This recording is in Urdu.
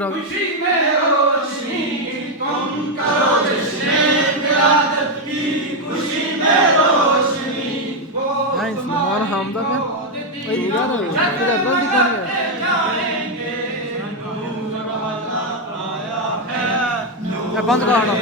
کراؤ خوشی میں روشنی تم کرو جشن ولادت کی خوشی میں روشنی ہاں سلمان حامدہ کا یار ادھر جلدی کون ہے بند کرنا